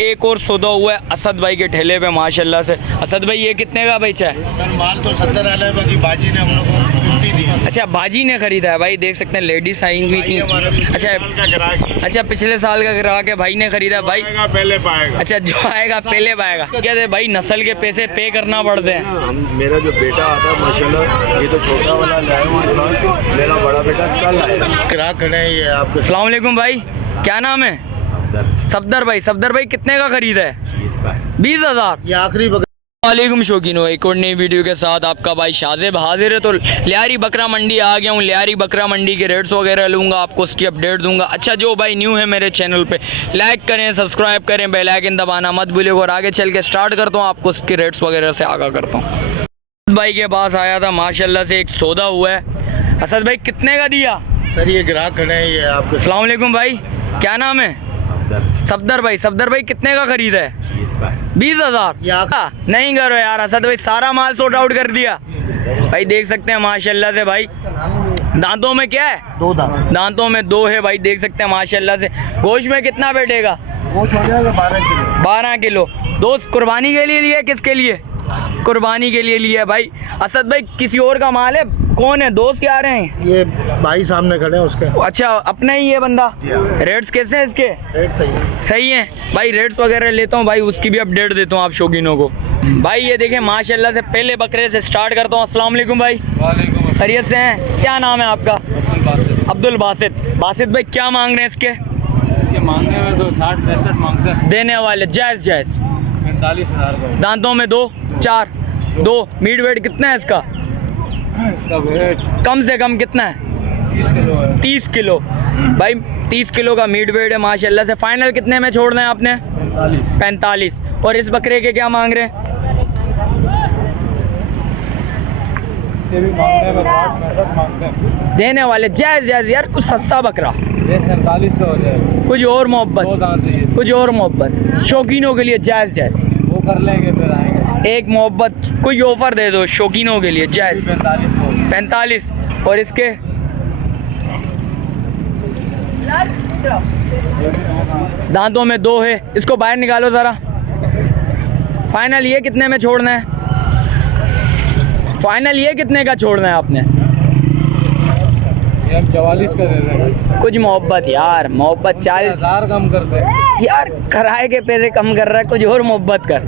एक और सौदा हुआ है असद भाई के ठेले पे माशाल्लाह से। असद भाई ये कितने का बेचा है? सर माल तो 70 वाला है, बाकी बाजी ने हम लोग को 50 दी है। अच्छा बाजी ने खरीदा है भाई, देख सकते हैं लेडीज आई हुई थी। अच्छा पिछले साल का ग्राहक है, भाई ने खरीदा। भाई पहले पाएगा। अच्छा जो आएगा पहले पाएगा। कहते हैं भाई नस्ल के पैसे पे करना पड़ते हैं। मेरा जो बेटा आता है माशाल्लाह, ये तो छोटा वाला लाया हुआ, मेरा बड़ा बेटा कल आया। ग्राहक खड़े हैं ये आपके। अस्सलाम वालेकुम भाई, क्या नाम है? सफदर भाई। सफदर भाई कितने का खरीदा है? 20,000। ये आखिरी वालेकुम शौकीनो, एक और नई वीडियो के साथ आपका भाई शाज़ेब हाजिर है। तो लियारी बकरा मंडी आ गया हूँ। लियारी बकरा मंडी के रेट्स वगैरह लूँगा, आपको उसकी अपडेट दूंगा। अच्छा जो भाई न्यू है मेरे चैनल पे, लाइक करें, सब्सक्राइब करें, बेल आइकन दबाना मत भूलिएगा। और आगे चल के स्टार्ट करता हूँ, आपको उसके रेट्स वगैरह से आगाह करता हूँ। भाई के पास आया था माशाल्लाह से, एक सौदा हुआ है। असद भाई कितने का दिया? सर ये ग्राहक खड़े हैं ये आपके। अस्सलाम वालेकुम भाई, क्या नाम है? सफदर भाई। सफदर भाई कितने का खरीदा है? 20,000। नहीं करो यार असद भाई, सारा माल सोल्ड आउट कर दिया भाई। देख सकते हैं माशाल्लाह से भाई, दांतों में क्या है? 2 दांत। दांतों में 2 है भाई, देख सकते हैं माशाल्लाह से। गोश्त में कितना बैठेगा? वो छोड़ जाएगा 12 किलो। 12 किलो। दोस्त कुर्बानी के लिए लिया, किसके लिए? कुर्बानी के लिए लिया भाई। असद भाई किसी और का माल है? कौन है दोस्त आ रहे हैं? ये भाई सामने खड़े हैं उसके। अच्छा अपना ही है बंदा। रेट्स कैसे हैं इसके? रेट सही है। सही है भाई। रेट्स वगैरह लेता हूँ भाई, उसकी भी अपडेट देता हूँ आप शौकीनों को। भाई ये देखें माशाल्लाह से, पहले बकरे से स्टार्ट करता हूँ। अस्सलाम वालेकुम भाई। वालेकुम। खैरियत से हैं? क्या नाम है आपका? अब्दुल बासित। बासित भाई क्या मांग रहे हैं इसके? इसके मांगने में तो 60-65 मांगते हैं। देने वाले जायज़ जायज़। 45,000 का। दांतों में 2, 4, 2। मीट वेट कितना है इसका? इसका वेट कम से कम कितना है? 30 किलो है। 30 किलो भाई, 30 किलो का मीट वेट है माशाल्लाह से। फाइनल कितने में छोड़ना है आपने? 45। और इस बकरे के क्या मांग रहे हैं? इसके भी मांगने में 60-65 मांगते हैं। देने वाले जायज़ जायज़ यार, कुछ सस्ता बकरा, ये 47 का हो जाएगा। कुछ और 2 मोहब्बत, दांत चाहिए, कुछ और मोहब्बत शौकीनों के लिए जायज़ जायज़। वो कर लेंगे फिर आएंगे। एक मोहब्बत कोई ऑफर दे दो शौकीनों के लिए जायज़। 45 का हो जाएगा। 45। और इसके दांतों में 2 है। इसको बाहर निकालो ज़रा। फाइनल ये कितने में छोड़ना है? फाइनल ये कितने का छोड़ना है आपने? ये हम 44 का दे देंगे। कुछ मोहब्बत यार, मोहब्बत 40 1000 कम करते हैं। यार, किराए के पैसे कम कर रहा है, कुछ और मोहब्बत कर।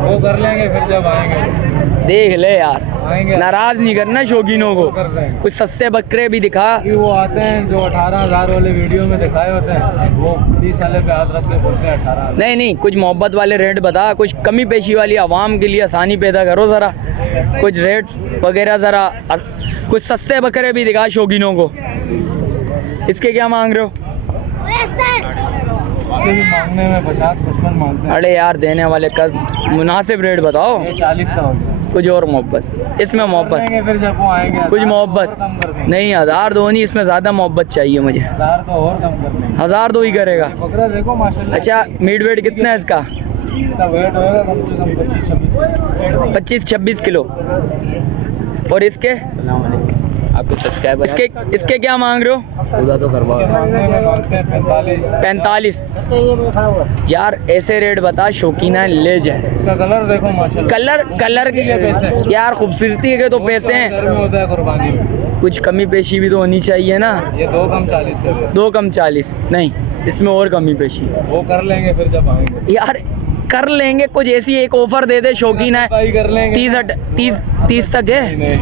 वो कर लेंगे फिर जब आएंगे। देख ले यार, आएंगे। नाराज नहीं करना शौकीनों को। कर देंगे। कुछ सस्ते बकरे भी दिखा। कि वो आते हैं जो 18,000 वाले वीडियो में दिखाए होते हैं, वो 30 वाले पे हाथ रख के बोलते हैं 18,000। नहीं नहीं, कुछ मोहब्बत वाले रेट बता, कुछ कमी पेशी वाली आवाम के लिए आसानी पैदा करो ज़रा। कुछ रेट वगैरह ज़रा, कुछ सस्ते बकरे भी दिखा शौकीनों को। इसके क्या मांग रहे हो? इसके भी मांगने में 50-55 मांगते हैं। अरे यार देने वाले का मुनासिब रेट बताओ। ये 40 का हो गया। कुछ और मोहब्बत, इसमें मोहब्बत, करेंगे फिर जब वो आएंगे। कुछ 1000 मोहब्बत और कम कर देंगे। नहीं। 1002 नहीं, इसमें ज़्यादा मोहब्बत चाहिए मुझे। 1000 तो और कम कर देंगे। 1002 ही करेगा। ये बकरा देखो माशाल्लाह। अच्छा मीट वेट कितना है इसका? इसका वेट होएगा कम से कम 25-26। 25-26 किलो। और इसके आपको सब्सक्राइबर इसके क्या मांग रहे हो? पूरा तो करवा मांगने में मांगते हैं 45। 45। यार ऐसे रेट बता शौकीना ले जाए। इसका कलर देखो माशाल्लाह। कलर के लिए पैसे। यार खूबसूरती के तो पैसे हैं, घर में होता है कुर्बानी में। कुछ कमी पेशी भी तो होनी चाहिए ना। ये 2 कम 40 कर दे। 2 कम 40 नहीं, इसमें और कमी पेशी। वो कर लेंगे फिर जब आएंगे। यार कर लेंगे, कुछ ऐसी एक ऑफर दे दे शौकीन है। भाई कर लेंगे। 30 तक है। नहीं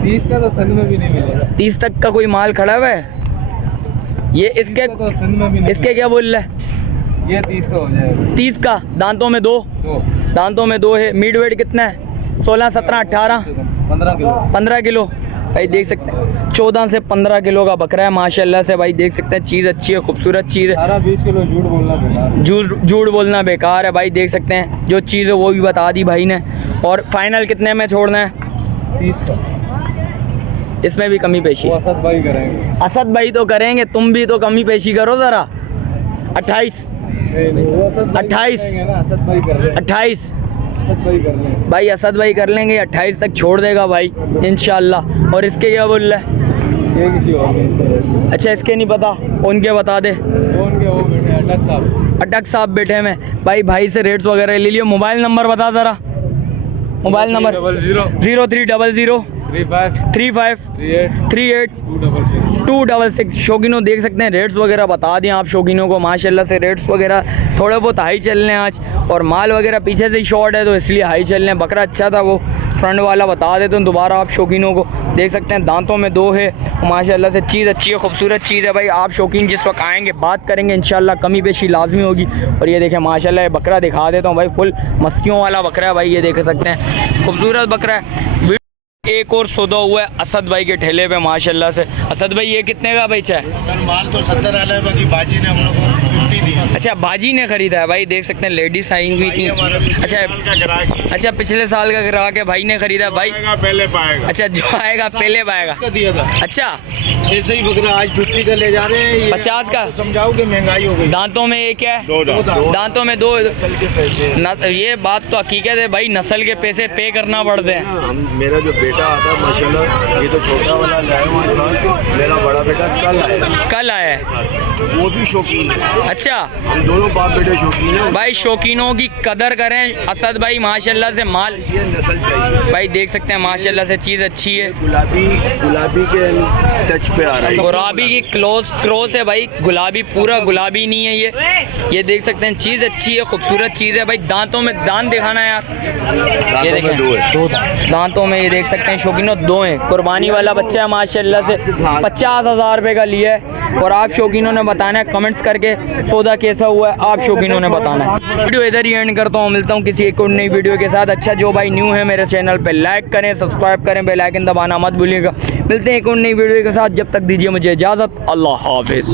30 का तो सिंध में भी नहीं मिलेगा। 30 तक का कोई माल खड़ा हुआ है? ये 30 का तो सिंध में भी नहीं इसके क्या बोल रहा है? मिलेगा। ये 30 का हो जाएगा। 30 का। दांतों में 2। 2 दांतों में 2 है। मीट वेट कितना है? 16, 17, 18, 15 किलो। 15 किलो भाई, देख सकते हैं 14 से 15 किलो का बकरा है माशाल्लाह से भाई। देख सकते हैं चीज़ अच्छी है, खूबसूरत चीज़ है। 18-20 किलो झूठ बोलना बेकार। झूठ बोलना बेकार है भाई। देख सकते हैं जो चीज़ है वो भी बता दी भाई ने। और फाइनल कितने में छोड़ना है? 30 का। इसमें भी कमी पेशी? वो असद भाई करेंगे। असद भाई तो करेंगे, तुम भी तो कमी पेशी करो ज़रा। 28। नहीं वो असद भाई 28। करेंगे ना। असद भाई कर रहे हैं। 28 असद भाई कर रहे हैं। भाई, असद भाई कर लेंगे। 28 तक छोड़ देगा भाई इंशाल्लाह। और इसके क्या बोल रहा है? ये किसी और ने। अच्छा इसके नहीं पता। उनके बता दे। उनके वो बैठे अटक साहब। अटक साहब बैठे में भाई से रेट्स वगैरह ले लियो। मोबाइल नंबर बता ज़रा, मोबाइल नंबर 0300 35 38 266। शौकीनों देख सकते हैं रेट्स वगैरह बता दें आप शौकीनों को, माशाल्लाह से रेट्स वगैरह थोड़े बहुत हाई चल रहे हैं आज, और माल वगैरह पीछे से ही शॉर्ट है तो इसलिए हाई चल रहे हैं। बकरा अच्छा था, वो फ्रंट वाला बता देते हैं दोबारा आप शौकीनों को। देख सकते हैं दांतों में 2 है, माशाल्लाह से चीज़ अच्छी है, खूबसूरत चीज़ है भाई। आप शौकीन जिस वक्त आएंगे बात करेंगे इंशाल्लाह, कमी पेशी लाजमी होगी। और ये देखें माशाल्लाह ये बकरा दिखा देता हूँ भाई, फुल मस्तियों वाला बकरा है भाई, ये देख सकते हैं खूबसूरत बकरा है। एक और सौदा हुआ है असद भाई के ठेले पे माशाल्लाह से। असद भाई ये कितने का बेचा है? सर माल तो 70 वाला है, बाकी बाजी ने हम लोग को 50 दिया। अच्छा बाजी ने खरीदा है भाई, देख सकते हैं लेडीज आई हुई थी। अच्छा पिछले साल का ग्राहक है, भाई ने खरीदा है भाई, पहले पाएगा। अच्छा जो आएगा पहले पाएगा। इसका दिया था। अच्छा ऐसे ही बकरा आज 50 का ले जा रहे हैं। ये 50 का? आपको समझाओ कि महंगाई हो गई। दांतों में एक है, दो दांतों में 2। ये बात तो हकीकत है भाई, नस्ल के पैसे पे करना पड़ते हैं। मेरा जो बेटा आता है माशाल्लाह, ये तो छोटा वाला लाया हुआ है, मेरा बड़ा बेटा कल आया है, वो भी शौकीन है। अच्छा हम दोनों बाप बेटे शौकीन हैं भाई, शौकीनों की कदर करें। असद भाई माशाल्लाह से माल ये नस्ल चाहिए भाई देख सकते हैं माशाल्लाह से चीज़ अच्छी है। गुलाबी के टच पे आ रहा है। गुलाबी की क्रॉस है भाई, गुलाबी पूरा गुलाबी नहीं है ये देख सकते हैं चीज़ अच्छी है, खूबसूरत चीज़ है भाई। दांतों में दांत दिखाना है यार, ये देखें 2 दांतों में ये देख सकते हैं शौकीनों 2 हैं। कुर्बानी वाला बच्चा है माशाल्लाह से, 50,000 रुपये का लिया है। और आप शौकीनों ने बताना है कमेंट्स करके सौदा कैसा हुआ है, आप शौकीनों ने बताना है। वीडियो इधर ही एंड करता हूँ, मिलता हूँ किसी एक और नई वीडियो के साथ। अच्छा जो भाई न्यू है मेरे चैनल पे लाइक करें, सब्सक्राइब करें, बेल आइकन दबाना मत भूलिएगा। मिलते हैं एक और नई वीडियो के साथ, जब तक दीजिए मुझे इजाज़त, अल्लाह हाफिज़।